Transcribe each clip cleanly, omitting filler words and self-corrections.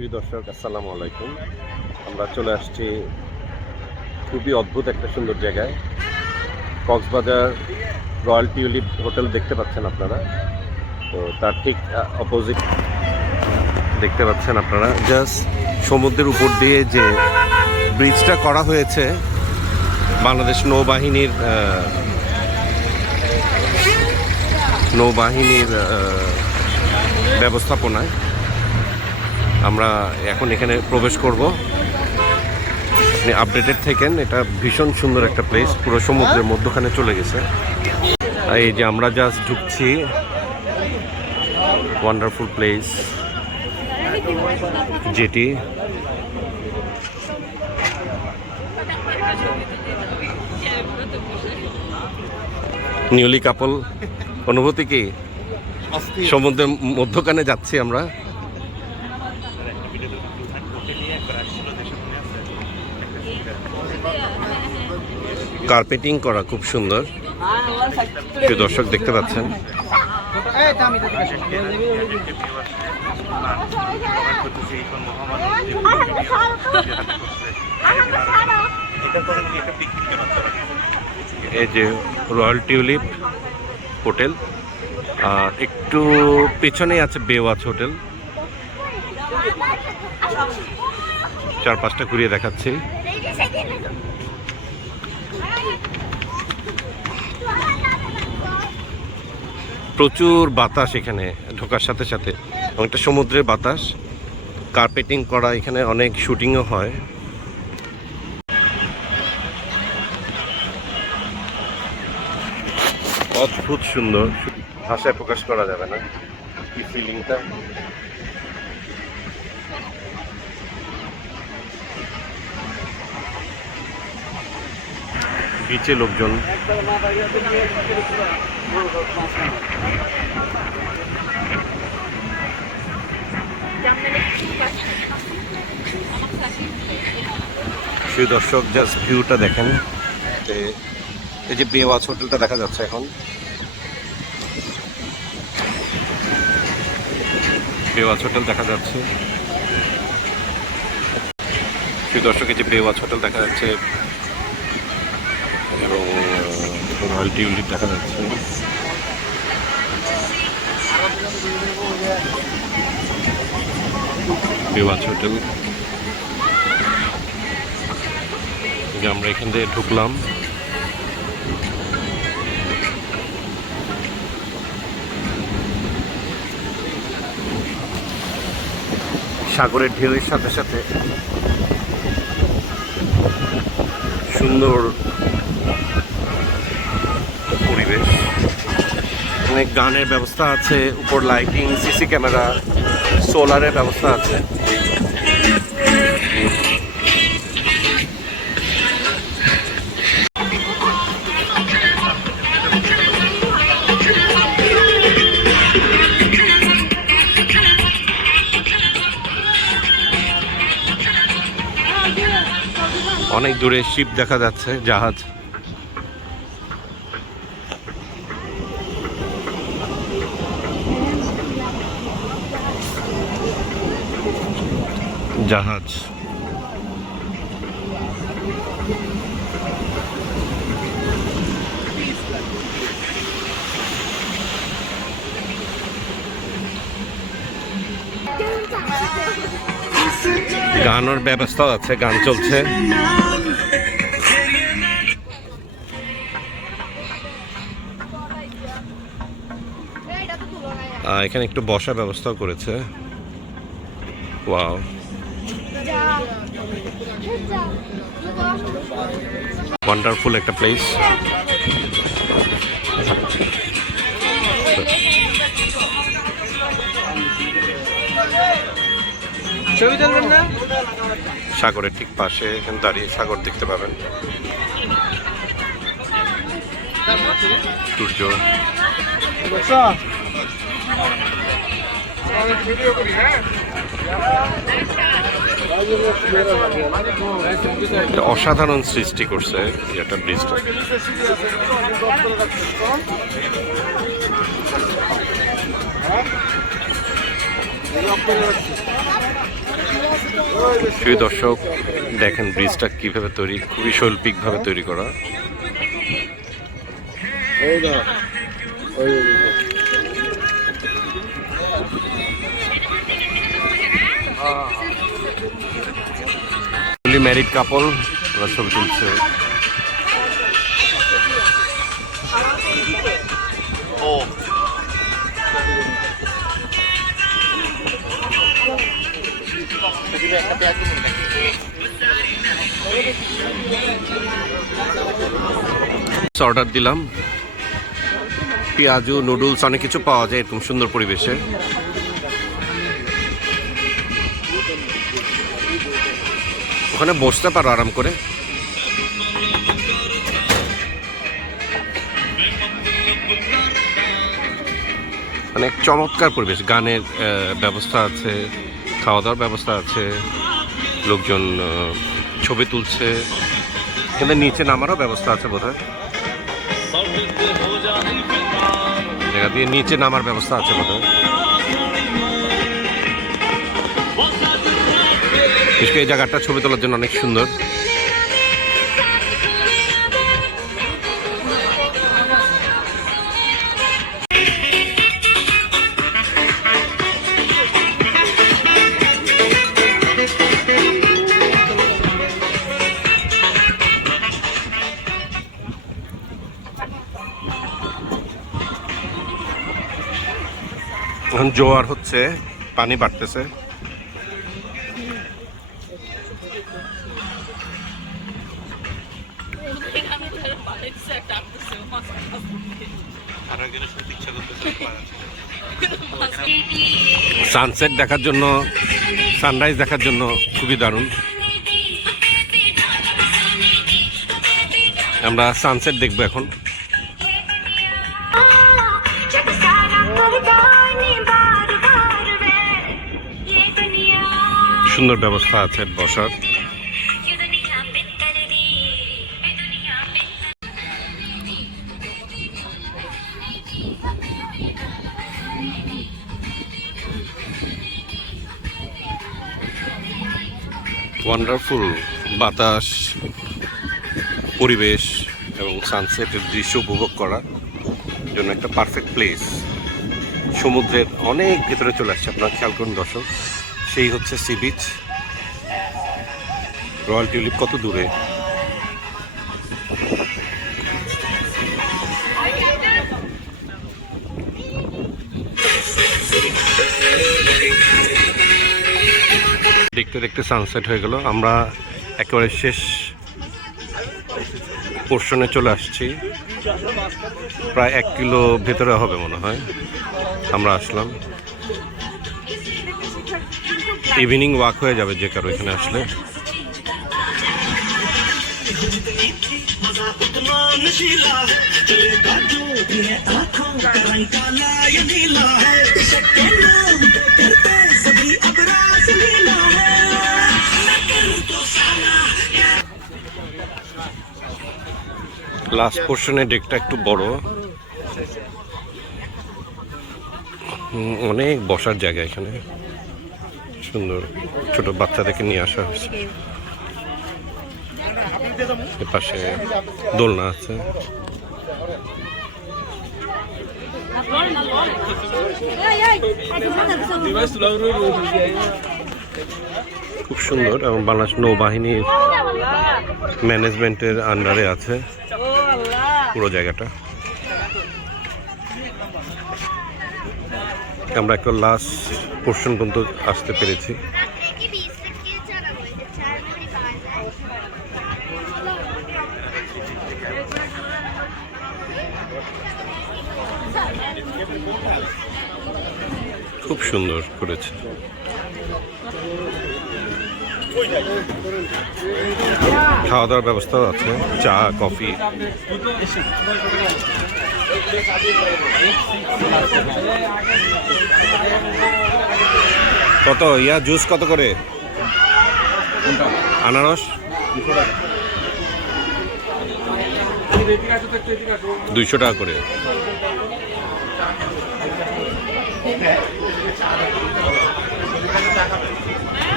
প্রিয় দর্শক, আসসালামু আলাইকুম। আমরা চলে আসছি খুবই অদ্ভুত একটা সুন্দর জায়গায়, কক্সবাজার রয়্যাল টিউলিপ হোটেল দেখতে পাচ্ছেন আপনারা। তো তার ঠিক অপোজিট দেখতে পাচ্ছেন আপনারা, জাস্ট সমুদ্রের উপর দিয়ে যে ব্রিজটা করা হয়েছে বাংলাদেশ নৌবাহিনীর ব্যবস্থাপনায়। আমরা এখন এখানে প্রবেশ করব। আপনি আপডেটেড থাকেন, এটা ভীষণ সুন্দর একটা প্লেস, পুরো সমুদ্রের মধ্যখানে চলে গেছে। এই যে আমরা জাস্ট ঢুকছি, ওয়ান্ডারফুল প্লেস যেটি। নিউলি কাপল অনুভূতি কি? সমুদ্রের মধ্যখানে যাচ্ছি আমরা। কার্পেটিং করা, খুব সুন্দর। দর্শক দেখতে পাচ্ছেন, এই যে রয়্যাল টিউলিপ হোটেল, আর একটু পেছনেই আছে বেওয়াচ হোটেল। চারপাশটা ঘুরিয়ে দেখাচ্ছি। প্রচুর বাতাস এখানে ঢোকার সাথে সাথে, অনেকটা সমুদ্রের বাতাস। কার্পেটিং করা, এখানে অনেক শুটিংও হয়। অদ্ভুত সুন্দর, ভাষায় প্রকাশ করা যাবে না কি ফিলিংটা। বিচে লোকজন, সেই দর্শক জাস্ট ভিউটা দেখেন। এই যে বেওয়াচ হোটেলটা দেখা যাচ্ছে এখন, বেওয়াচ হোটেল দেখা যাচ্ছে। সেই দর্শক, এই যে বেওয়াচ হোটেল দেখা যাচ্ছে এবং রয়্যাল টিউলিপ দেখা যাচ্ছে। বেওয়াচ হোটেল, আমরা এখান থেকে ঢুকলাম। সাগরের ঢেউয়ের সাথে সাথে সুন্দর পরিবেশ। অনেক গানের ব্যবস্থা আছে, উপর লাইটিং, সিসি ক্যামেরা, সোলারের ব্যবস্থা আছে। অনেক দূরে শিপ দেখা যাচ্ছে, জাহাজ। জাহাজ গানের ব্যবস্থা আছে, গান চলছে। এখানে একটু বসার ব্যবস্থাও করেছে। ওয়াও, ওয়ান্ডারফুল একটা প্লেস। সাগরের ঠিক পাশে এখানে দাঁড়িয়ে সাগর দেখতে পাবেন, সূর্য। অসাধারণ সৃষ্টি করছে এটা, ব্রিজটা। প্রিয় দর্শক, দেখেন ব্রিজটা কিভাবে তৈরি, খুবই শৈল্পিকভাবে তৈরি করা। ম্যারিড কাপল ওরা ছবি তুলছে। অর্ডার দিলাম, পেঁয়াজু, নুডলস, অনেক কিছু পাওয়া যায় এরকম সুন্দর পরিবেশে। ওখানে বসতে পারো আরাম করে। অনেক চমৎকার পরিবেশ, গানের ব্যবস্থা আছে, খাওয়া দাওয়ার ব্যবস্থা আছে, লোকজন ছবি তুলছে, এখানে নিচে নামারও ব্যবস্থা আছে বোধহয়, জায়গা দিয়ে নিচে নামার ব্যবস্থা আছে বোধহয়। এই জায়গাটা ছবি তোলার জন্য অনেক সুন্দর। এখন জোয়ার হচ্ছে, পানি বাড়তেছে। সানসেট দেখার জন্য, সানরাইজ দেখার জন্য খুবই দারুণ। আমরা সানসেট দেখবো এখন। সুন্দর ব্যবস্থা আছে বসার। ওয়ান্ডারফুল বাতাস, পরিবেশ এবং সানসেটের দৃশ্য উপভোগ করার জন্য একটা পারফেক্ট প্লেস। সমুদ্রের অনেক ভেতরে চলে আসছে, আপনারা খেয়াল করুন দর্শক, সেই হচ্ছে সি বিচ। রয়্যাল টিউলিপ কত দূরে। দেখতে দেখতে সানসেট হয়ে গেল। আমরা একেবারে শেষ পোর্শনে চলে আসছি, প্রায় 1 কিলো ভেতরে হবে মনে হয় আমরা আসলাম। ইভিনিং ওয়াক হয়ে যাবে যে কারো এখানে আসলে। লাস্ট পোর্শনের ডেকটা একটু বড়, অনেক বসার জায়গা এখানে, সুন্দর। ছোট বাচ্চাদেরকে নিয়ে আসা হয়েছে। এপাশে দোলনা আছে। খুব সুন্দর এবং বাংলাদেশ নৌবাহিনীর ম্যানেজমেন্টের আন্ডারে আছে পুরো জায়গাটা। আমরা একটা লাস্ট পোর্শন পর্যন্ত আসতে পেরেছি। খুব সুন্দর করেছে। খাওয়া দাওয়ার ব্যবস্থাও আছে, চা, কফি। কত ইয়া জুস কত করে? আনারস 200 টাকা করে।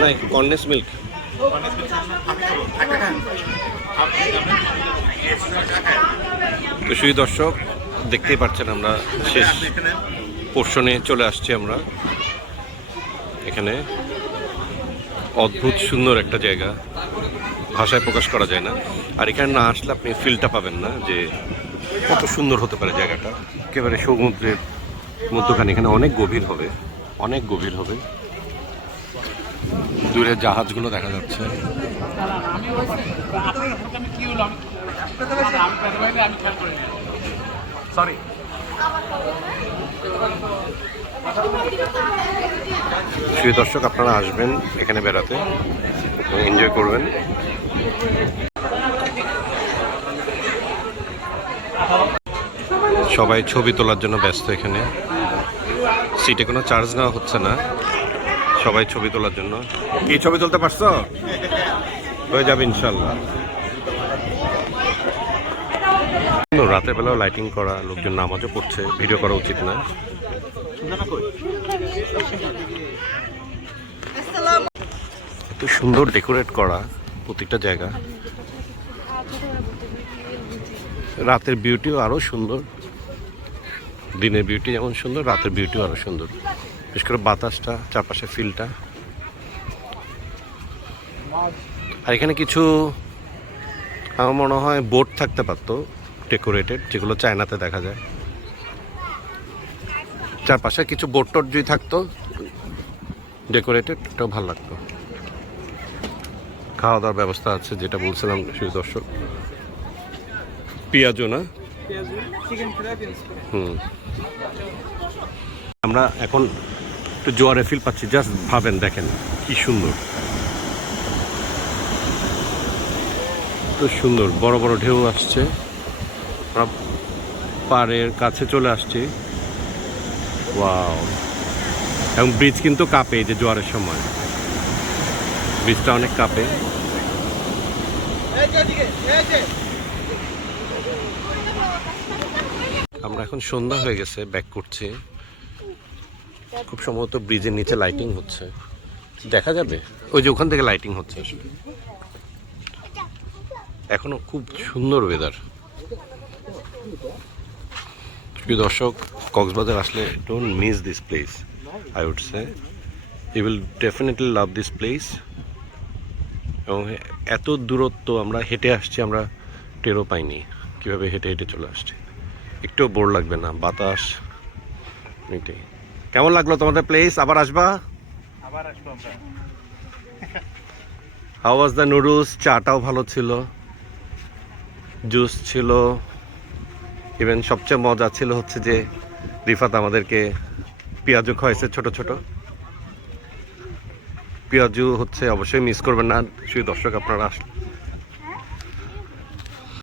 না একটু কন্ডেন্স মিল্ক। তো শুধু দর্শক দেখতেই পাচ্ছেন আমরা শেষ পোর্শনে চলে আসছি আমরা। এখানে অদ্ভুত সুন্দর একটা জায়গা, ভাষায় প্রকাশ করা যায় না। আর এখানে না আসলে আপনি ফিলটা পাবেন না যে কত সুন্দর হতে পারে জায়গাটা। একেবারে সমুদ্রের মধ্যখানে, এখানে অনেক গভীর হবে, অনেক গভীর হবে। দূরে জাহাজগুলো দেখা যাচ্ছে। প্রিয় দর্শক, আপনারা আসবেন এখানে বেড়াতে, এনজয় করবেন। সবাই ছবি তোলার জন্য ব্যস্ত। এখানে সিটে কোনো চার্জ নেওয়া হচ্ছে না, সবাই ছবি তোলার জন্য। কি ছবি তুলতে পারছো? হয়ে যাবে ইনশাল্লাহ। রাতের বেলাও লাইটিং করা, লোকজন নামাজও পড়ছে, ভিডিও করা উচিত না। এত সুন্দর ডেকোরেট করা প্রতিটা জায়গা। রাতের বিউটিও আরো সুন্দর, দিনের বিউটি যেমন সুন্দর, রাতের বিউটিও আরো সুন্দর। বিশেষ করে বাতাসটা, চারপাশে ফিলটা। আর এখানে কিছু আমার মনে হয় বোট থাকতে পারতো ডেকোরেটেড, যেগুলো চায়নাতে দেখা যায়। চারপাশে কিছু বোট টোট যদি থাকতো ডেকোরেটেড, এটাও ভালো লাগতো। খাওয়া দাওয়ার ব্যবস্থা আছে, যেটা বলছিলাম শুধু দর্শক। পেঁয়াজও না, আমরা এখন একটু জোয়ারে ফিল পাচ্ছি। জাস্ট ভাবেন, দেখেন কি সুন্দর, তো সুন্দর। বড় বড় ঢেউ আসছে, আমরা পাড়ের কাছে চলে আসছি। ওয়াও! এবং ব্রিজ কিন্তু কাঁপে, এই যে জোয়ারের সময় ব্রিজটা অনেক কাঁপে। আমরা এখন সন্ধ্যা হয়ে গেছে, ব্যাক করছি। খুব সম্ভবত ব্রিজের নিচে লাইটিং হচ্ছে, দেখা যাবে। ওই যে ওখান থেকে লাইটিং হচ্ছে আসলে। এখনো খুব সুন্দর ওয়েদার। প্রিয় দর্শক, কক্সবাজার আসলে don't miss this place. I would say you will definitely love this place. এবং এত দূরত্ব আমরা হেঁটে আসছি, আমরা টেরও পাইনি কীভাবে হেঁটে হেঁটে চলে আসছি। একটু বোর লাগবে না, বাতাস। এটাই। কেমন লাগলো তোমাদের প্লেস? আবার আসবা? আবার আসবো আমরা। How was the noodles? চাটাও ভালো ছিল, জুস ছিল। ইভেন সবচেয়ে মজা ছিল হচ্ছে যে রিফাত আমাদেরকে পেঁয়াজু খাওয়াইছে, ছোট ছোট পেঁয়াজু হচ্ছে। অবশ্যই মিস করবেন না শুধু দর্শক, আপনারা